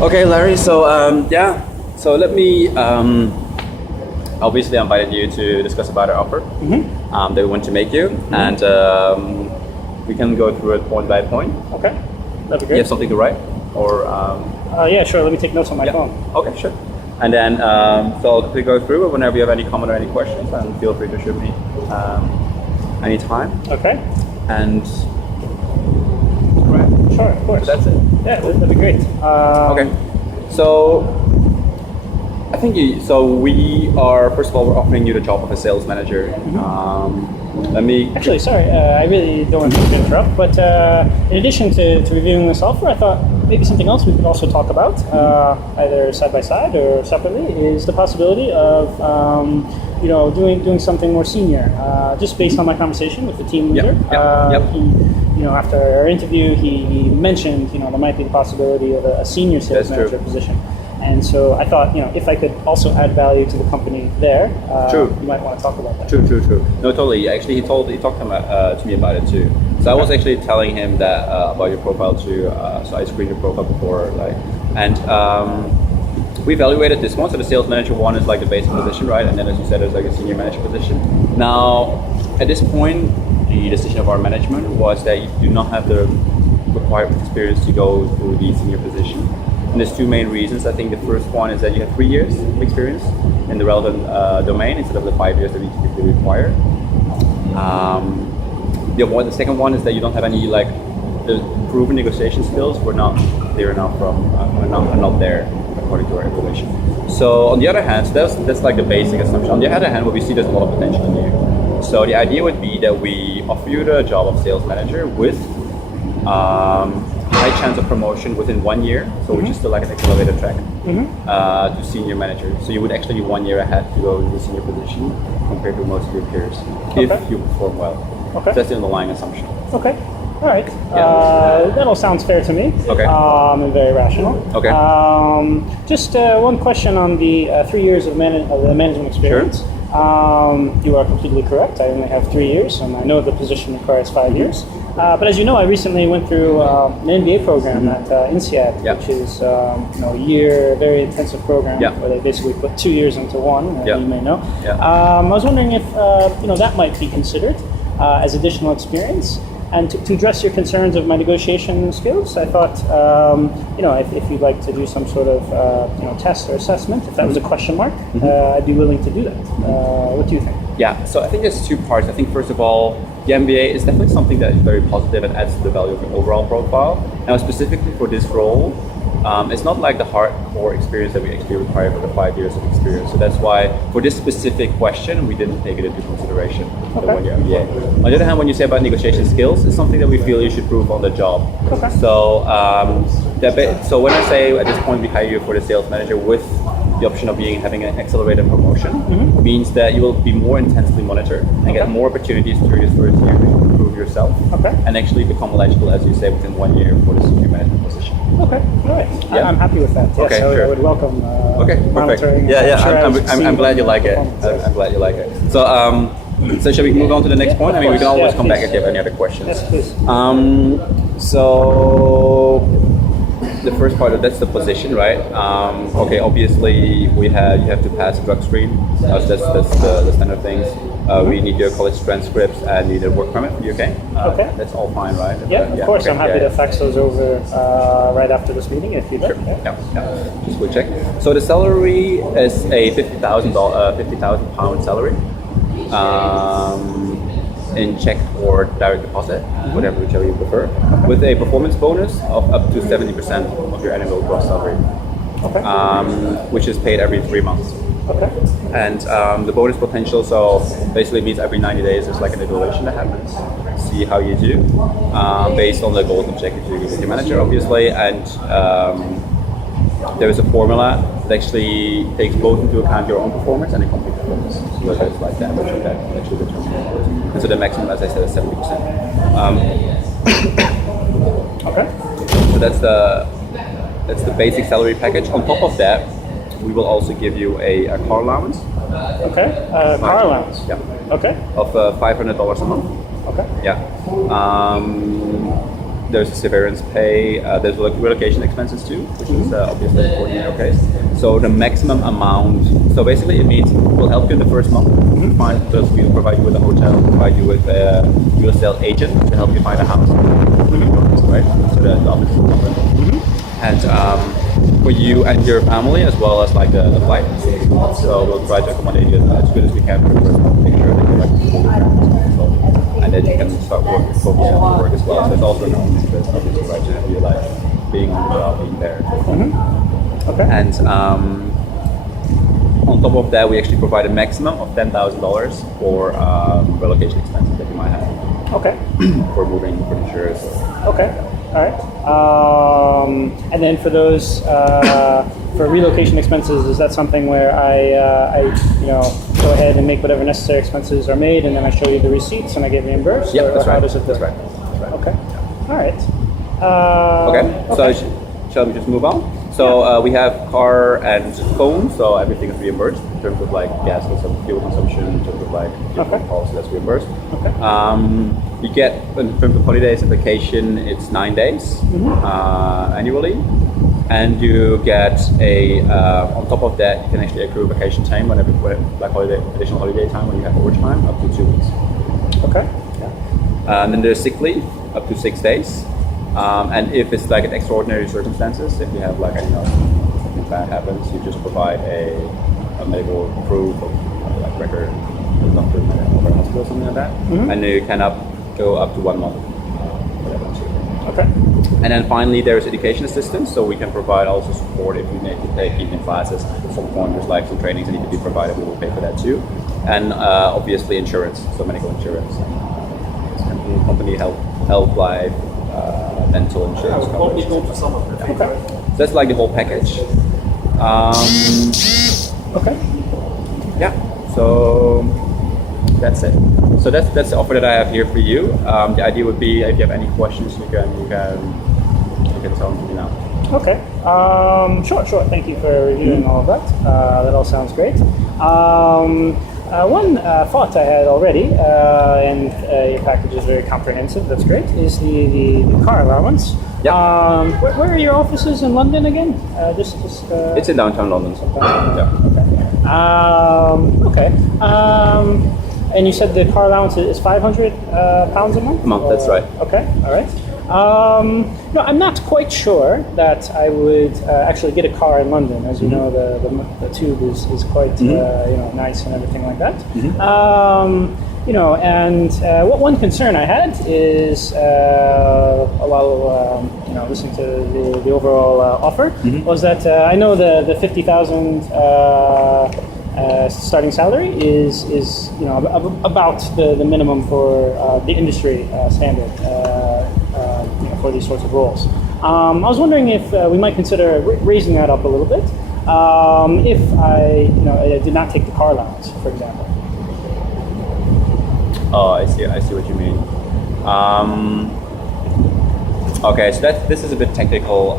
Okay, Larry. So yeah. So let me. Obviously, I invited you to discuss about our offer that we want to make you, and we can go through it point by point. Okay, that'd be great. You have something to write, or yeah, sure. Let me take notes on my phone. Okay, sure. And then so I'll quickly go through it. Whenever you have any comment or any questions, and feel free to shoot me anytime. Okay. And sure, of course. So that's it. Yeah, that'd be great. Okay. So I think we are, first of all, we're offering you the job of a sales manager. Let me Actually, sorry, I really don't want to interrupt, but in addition to reviewing this offer, I thought maybe something else we could also talk about, either side by side or separately, is the possibility of doing something more senior. Just based on my conversation with the team leader, he, after our interview, he mentioned there might be the possibility of a senior sales manager position. And so I thought, if I could also add value to the company there, you might want to talk about that. True. No, totally. Actually, he talked to me about it too. So I was actually telling him that about your profile too. So I screened your profile before, and we evaluated this one. So the sales manager one is like the basic position, right? And then, as you said, there's like a senior manager position. Now, at this point, the decision of our management was that you do not have the required experience to go through the senior position. And there's two main reasons. I think the first one is that you have 3 years of experience in the relevant domain instead of the 5 years that we typically require. The second one is that you don't have any the proven negotiation skills were not there enough are not there according to our evaluation. So on the other hand, that's like the basic assumption. On the other hand, what we see, there's a lot of potential in you. So the idea would be that we offer you the job of sales manager with high chance of promotion within 1 year, so which is still like an accelerated track to senior manager. So you would actually be 1 year ahead to go into the senior position compared to most of your peers if you perform well. Okay. So that's the underlying assumption. Okay. All right. That all sounds fair to me. Okay. And very rational. Okay. Just one question on the 3 years of the management experience. Sure. You are completely correct. I only have 3 years, and I know the position requires 5 years. But as you know, I recently went through an MBA program at INSEAD, which is a year, very intensive program where they basically put 2 years into one. You may know. I was wondering if that might be considered as additional experience. And to address your concerns of my negotiation skills, I thought, if you'd like to do some sort of, test or assessment, if that was a question mark, I'd be willing to do that. What do you think? Yeah, so I think there's two parts. I think first of all, the MBA is definitely something that is very positive and adds to the value of your overall profile. Now, specifically for this role, it's not like the hardcore experience that we actually require for the 5 years of experience. So that's why for this specific question, we didn't take it into consideration for the 1 year MBA. On the other hand, when you say about negotiation skills, it's something that we feel you should prove on the job. Okay. So, so when I say at this point we hire you for the sales manager with the option of having an accelerated promotion, means that you will be more intensely monitored and get more opportunities through this first year to improve yourself and actually become eligible, as you say, within 1 year for the senior management position. Okay, all right. Yeah. I'm happy with that. Yes, okay, I would welcome monitoring. Perfect. I'm glad you like it. I'm glad you like it. So, so shall we move on to the next point? I mean, we can always come back if you have any other questions. Yes, please. So the first part, that's the position, right? Okay, obviously you have to pass a drug screen. That's the standard things. We need your college transcripts and need a work permit for the UK. Okay. That's all fine, right? Of course. Okay. I'm happy to fax those over right after this meeting if you'd like. Sure. Yeah. Just quick check. So the salary is a £50,000 salary. In check or direct deposit, whichever you prefer, with a performance bonus of up to 70% of your annual gross salary, which is paid every 3 months. Okay. And the bonus potential, so basically means every 90 days there's like an evaluation that happens, see how you do, based on the goals and objectives you give with your manager, obviously, and there is a formula that actually takes both into account your own performance and the company performance. So it's like that, which that actually determines it. And so the maximum, as I said, is 70%. Okay. So that's the basic salary package. On top of that, we will also give you a car allowance. Okay. Car allowance. Yeah. Okay. Of $500 a month. Okay. Yeah. There's severance pay. There's relocation expenses too, which is obviously important in your case. So the maximum amount. So basically, it means we'll help you in the first month. We'll provide you with a hotel, provide you with a real estate agent to help you find a house. Right. So the office is open. And for you and your family, as well as like the flight. So we'll try to accommodate you as good as we can for the first month. Make sure that you're like and then you can start focusing on your work as well. So it's also in our own interest, obviously, right, to have you like being on the job, being there. Okay. And on top of that, we actually provide a maximum of $10,000 for relocation expenses that you might have. Okay. For moving furniture. Okay. All right. And then for those for relocation expenses, is that something where I go ahead and make whatever necessary expenses are made, and then I show you the receipts and I get reimbursed? Yeah, that's right. How does it That's work? right. Okay. All right. Okay. So shall we just move on? So we have car and phone, so everything is reimbursed in terms of like gas consumption, fuel consumption, in terms of like different calls, that's reimbursed. Okay. You get, in terms of holidays and vacation, it's 9 days annually. And you get on top of that, you can actually accrue vacation time whenever, like additional holiday time when you have overtime, up to 2 weeks. Okay. Yeah. And then there's sick leave, up to 6 days. And if it's like an extraordinary circumstances, if you have like, something bad happens, you just provide a medical proof of like record of doctor or hospital, something like that. And you can go up to 1 month. Okay. And then finally, there's education assistance, so we can provide also support if you need to take evening classes. At some point, there's like some trainings that need to be provided, we will pay for that too. And obviously insurance, so medical insurance, company health life, dental insurance coverage. Okay. So that's like the whole package. Okay. Yeah. So that's it. So that's the offer that I have here for you. The idea would be, if you have any questions, you can tell them to me now. Okay. Sure. Thank you for reviewing all of that. That all sounds great. One thought I had already, and your package is very comprehensive, that's great, is the car allowance. Yep. Where are your offices in London again? It's in downtown London. Okay. And you said the car allowance is £500 a month? A month, that's right. Okay, all right. No, I'm not quite sure that I would actually get a car in London. As you know, the tube is quite nice and everything like that. And what one concern I had is while listening to the overall offer was that I know the 50,000 starting salary is about the minimum for the industry standard. For these sorts of roles. I was wondering if we might consider raising that up a little bit if I did not take the car allowance, for example. Oh, I see what you mean. Okay, so this is a bit technical.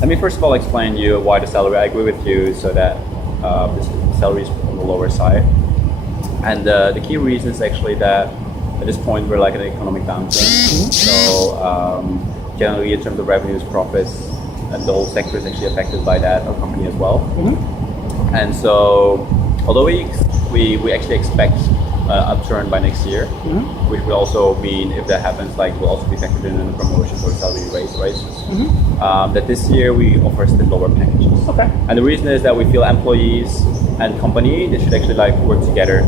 Let me first of all explain to you why the salary. I agree with you, so that the salary is on the lower side, and the key reason is actually that at this point, we're like an economic downturn. So generally, in terms of revenues, profits, and the whole sector is actually affected by that, our company as well. And so, although we actually expect upturn by next year, which will also mean, if that happens, like will also be factored in the promotions or salary raises. That this year we offer still lower packages. Okay. And the reason is that we feel employees and company, they should actually like work together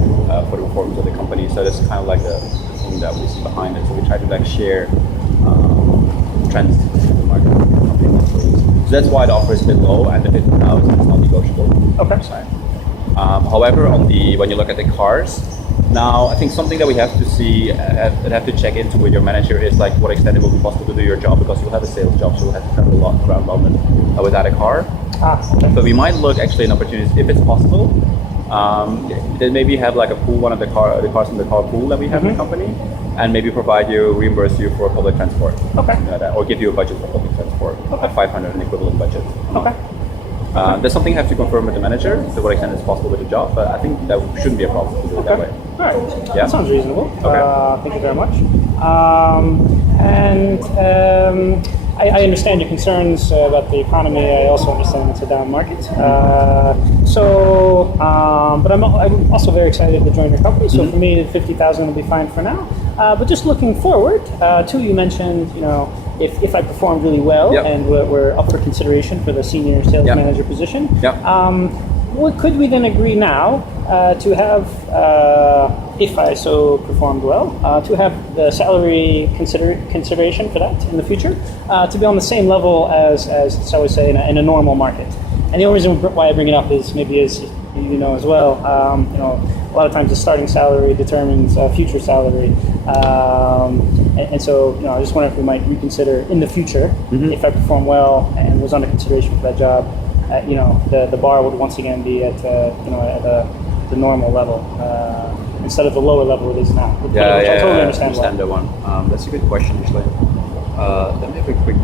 for the performance of the company. So that's kind of like the thing that we see behind it. So we try to like share trends in the market. So that's why the offer is a bit low, and the 50,000 is not negotiable. Okay. However, when you look at the cars, now I think something that we have to see and have to check into with your manager is like what extent it will be possible to do your job, because you'll have a sales job, so you'll have to travel a lot around London without a car. Okay. But we might look actually in opportunities if it's possible. Then maybe have like a pool, one of the cars in the car pool that we have in the company, and maybe reimburse you for public transport. Okay. Or give you a budget for public transport. Okay. 500 an equivalent budget. Okay. That's something you have to confirm with the manager to what extent it's possible with the job, but I think that shouldn't be a problem to do it that way. All right. Yeah? That sounds reasonable. Okay. Thank you very much. And I understand your concerns about the economy. I also understand it's a down market. But I'm also very excited to join your company. So for me, 50,000 will be fine for now. But just looking forward, too, you mentioned, if I perform really well and we're up for consideration for the senior sales manager position, could we then agree now to have, if I so performed well, to have the salary consideration for that in the future, to be on the same level as shall we say, in a normal market? And the only reason why I bring it up is maybe as you know as well, a lot of times the starting salary determines future salary. And so, I just wonder if we might reconsider in the future, if I perform well and was under consideration for that job, the bar would once again be at the normal level instead of the lower level it is now. Which I totally understand that one. That's a good question, actually. Let me have a quick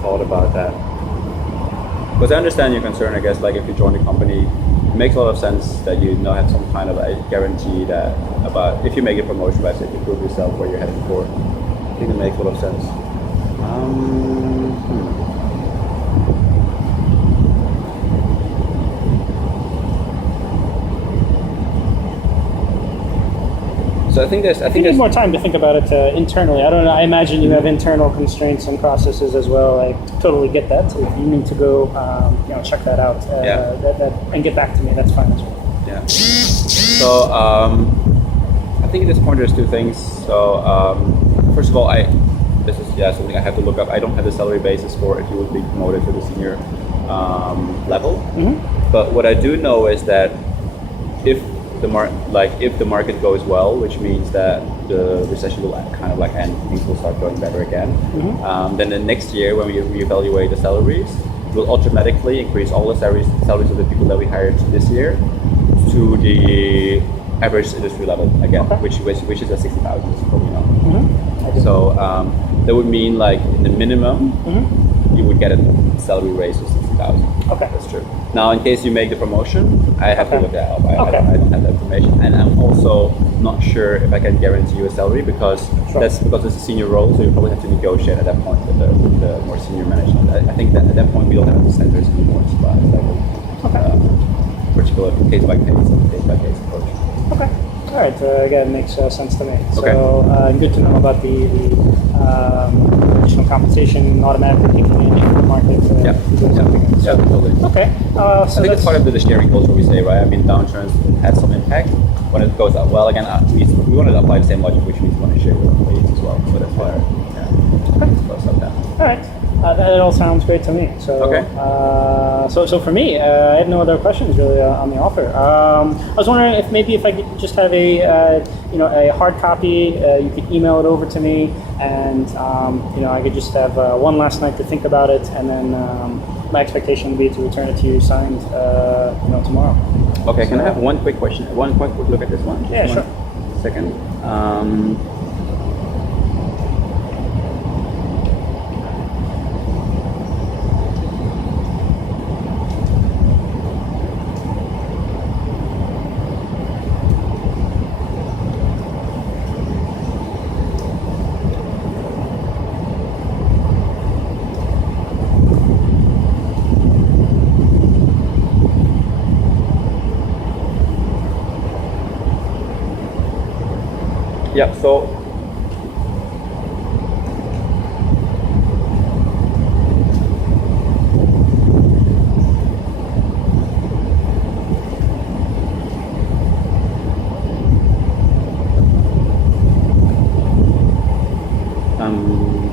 thought about that. Because I understand your concern, I guess, like if you join the company, it makes a lot of sense that you have some kind of a guarantee that about if you make a promotion, let's say, if you prove yourself where you're heading for. I think it makes a lot of sense. So I think you need more time to think about it internally. I don't know. I imagine you have internal constraints and processes as well. I totally get that. If you need to go, check that out and get back to me, that's fine as well. Yeah. So I think at this point there's two things. So first of all, this is something I have to look up. I don't have the salary basis for if you would be promoted to the senior level. But what I do know is that if the market goes well, which means that the recession will kind of end, things will start going better again. Then the next year, when we reevaluate the salaries, we'll automatically increase all the salaries of the people that we hired this year to the average industry level again, which is at 60,000, as you probably know. So that would mean in the minimum, you would get a salary raise of 60,000. Okay, that's true. Now, in case you make the promotion, I have to look that up. I don't have that information, and I'm also not sure if I can guarantee you a salary because it's a senior role, so you probably have to negotiate at that point with the more senior management. I think that at that point we don't have incentives anymore. So particular case by case approach. Okay. All right. Again, makes sense to me. So good to know about the additional compensation automatically kicking in if the market doing something. So, totally. Okay. I think it's part of the sharing culture we say, right? I mean, downturns had some impact. When it goes up, well, again, we wanted to apply the same logic, which means we want to share with employees as well. So that's why, All right. That all sounds great to me. So, so for me, I had no other questions really on the offer. I was wondering if I could just have a hard copy. You could email it over to me, and I could just have one last night to think about it, and then my expectation would be to return it to you signed, tomorrow. Okay. Can I have one quick question? One quick look at this one? Yeah, sure. Second. Yeah, so I'm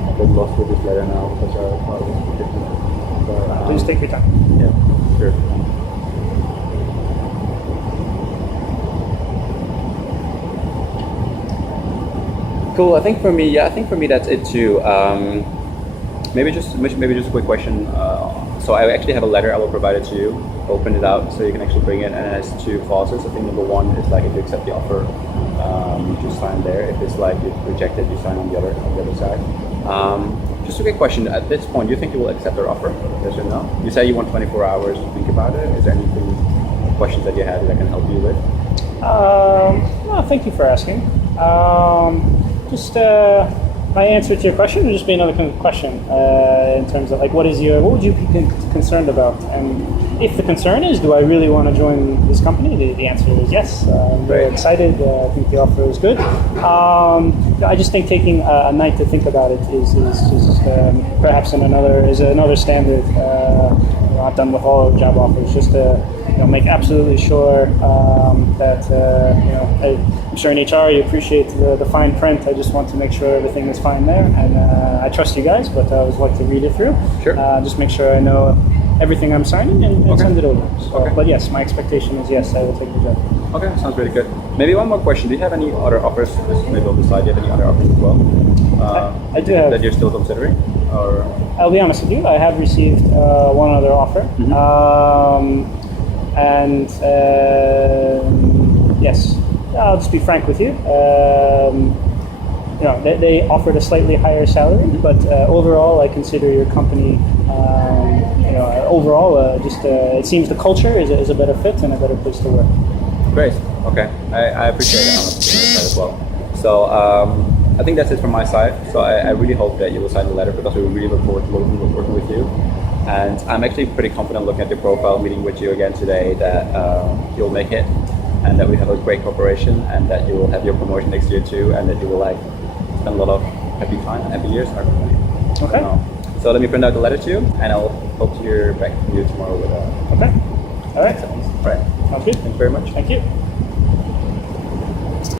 a bit lost with this letter now because I thought it was different. So, please take your time. Yeah, sure. Cool. I think for me that's it too. Maybe just a quick question. So I actually have a letter. I will provide it to you. Open it out so you can actually bring it, and it has two clauses. I think number one is if you accept the offer, you just sign there. If it's you reject it, you sign on the other side. Just a quick question. At this point, do you think you will accept our offer? Yes or no? You say you want 24 hours to think about it. Is there anything questions that you have that I can help you with? No, thank you for asking. Just my answer to your question would just be another kind of question in terms of like, what would you be concerned about? And if the concern is, do I really want to join this company? The answer is yes. I'm very excited. I think the offer is good. I just think taking a night to think about it is perhaps another standard. Not done with all job offers. Just to make absolutely sure that I'm sure in HR you appreciate the fine print. I just want to make sure everything is fine there, and I trust you guys, but I always like to read it through. Sure. Just make sure I know everything I'm signing and send it over. So, Okay. But yes, my expectation is yes, I will take the job. Okay, sounds really good. Maybe one more question. Do you have any other offers? Maybe on the side, do you have any other offers as well? I do have. That you're still considering? Or I'll be honest with you, I have received one other offer. Yes, I'll just be frank with you. They offered a slightly higher salary, but overall, I consider your company. It seems the culture is a better fit and a better place to work. great. Okay, I appreciate that as well. So I think that's it from my side. So I really hope that you will sign the letter because we really look forward to working with you. And I'm actually pretty confident looking at your profile, meeting with you again today, that you'll make it, and that we have a great cooperation, and that you will have your promotion next year too, and that you will spend a lot of happy time and happy years in our company. Okay. So let me print out the letter to you, and I'll hope to hear back from you tomorrow with Okay. All right. All right. Sounds good. Thank you very much. Thank you.